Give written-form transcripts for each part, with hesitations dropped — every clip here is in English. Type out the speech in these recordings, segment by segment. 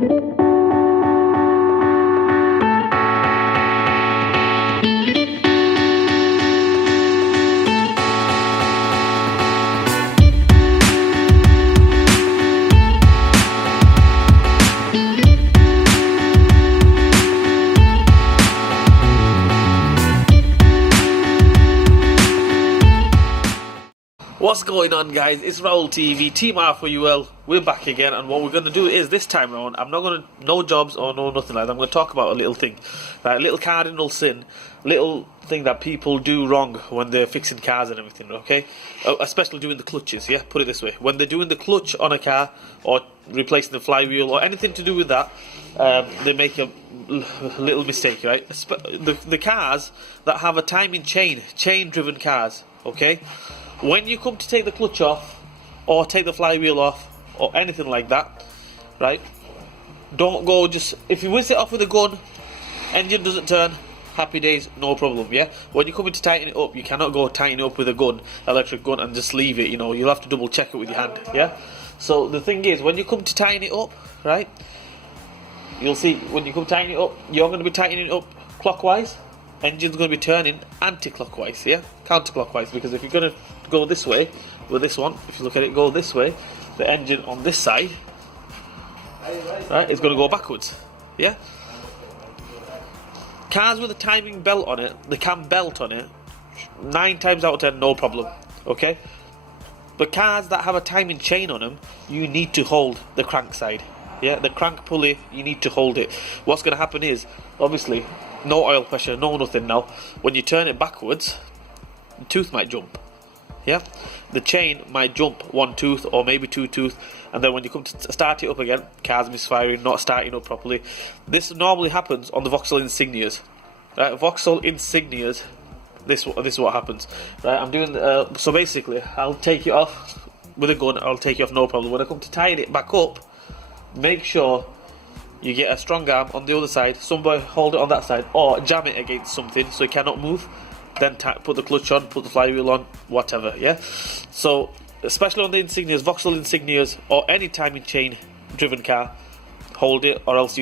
What's going on, guys? It's Raul TV, Team Flywheel. We're back again, and what we're going to do is, this time around, I'm not going to, no jobs or no nothing like that. I'm going to talk about a little thing, right? A little cardinal sin, little thing that people do wrong when they're fixing cars and everything, okay? Especially doing the clutches, yeah? Put it this way. When they're doing the clutch on a car, or replacing the flywheel, or anything to do with that, they make a little mistake, right? The cars that have a timing chain-driven cars, okay? When you come to take the clutch off, or take the flywheel off, or anything like that, right, don't go just, if you whiz it off with a gun, engine doesn't turn, happy days, no problem, yeah? When you come in to tighten it up, you cannot go tighten it up with a gun, electric gun, and just leave it, you know, you'll have to double check it with your hand, yeah? So the thing is, when you come to tighten it up, right, you'll see, when you come to tighten it up, you're going to be tightening it up clockwise, engine's going to be turning anti-clockwise, yeah, counterclockwise, because if you're going to go this way with this one, if you look at it, go this way, the engine on this side, right, is going to go backwards, yeah. Cars with a timing belt on it, the cam belt on it, 9 times out of 10, no problem, okay. But cars that have a timing chain on them, you need to hold the crank side, yeah, the crank pulley, you need to hold it. What's going to happen is, obviously, no oil pressure, no nothing now. When you turn it backwards, the tooth might jump. Yeah, the chain might jump 1 tooth or maybe 2 tooth, and then when you come to start it up again, car's misfiring, not starting up properly. This normally happens on the Vauxhall Insignias. Right, Vauxhall Insignias. This is what happens. Right, I'm doing. So basically, I'll take it off with a gun. I'll take it off, no problem. When I come to tie it back up, make sure you get a strong arm on the other side. Somebody hold it on that side, or jam it against something so it cannot move. Then put the clutch on, put the flywheel on, whatever, yeah? So, especially on the Insignias, Vauxhall Insignias, or any timing chain driven car, hold it, or else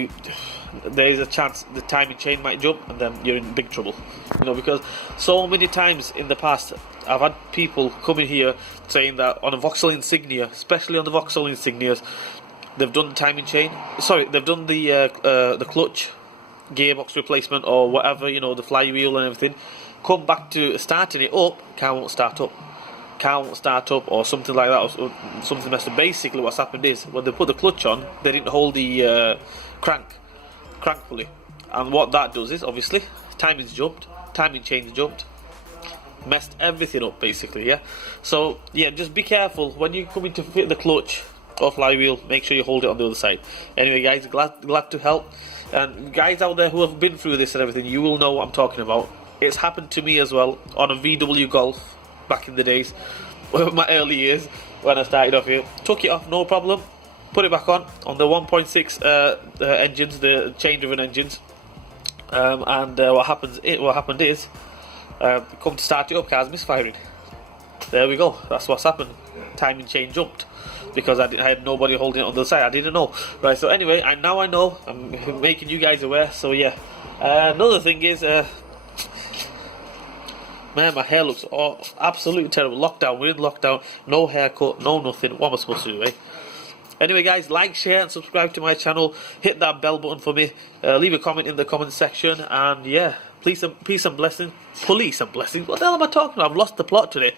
there is a chance the timing chain might jump, and then you're in big trouble. You know, because so many times in the past, I've had people coming here saying that on a Vauxhall Insignia, especially on the Vauxhall Insignias, they've done the timing chain, they've done the clutch, gearbox replacement, or whatever, you know, the flywheel and everything. Come back to starting it up, car won't start up, or something like that, or something messed up. Basically what's happened is, when they put the clutch on, they didn't hold the crank pulley, and what that does is, obviously, timing chain's jumped, messed everything up, basically, yeah. So yeah, just be careful when you come in to fit the clutch or flywheel, make sure you hold it on the other side. Anyway, guys, glad to help, and guys out there who have been through this and everything, you will know what I'm talking about. It's happened to me as well on a VW Golf back in the days, my early years when I started off here. Took it off, no problem. Put it back on the 1.6 engines, the chain-driven engines, and what happened is, come to start it up, car's misfiring. There we go. That's what's happened. Timing chain jumped because I had nobody holding it on the side. I didn't know. Right. So anyway, now I know. I'm making you guys aware. So yeah. Another thing is. Man, my hair looks absolutely terrible. Lockdown, we're in lockdown, no haircut, no nothing. What am I supposed to do, eh? Anyway, guys, like, share, and subscribe to my channel. Hit that bell button for me. Leave a comment in the comment section. And yeah, peace and blessings. Police and blessings. What the hell am I talking about? I've lost the plot today.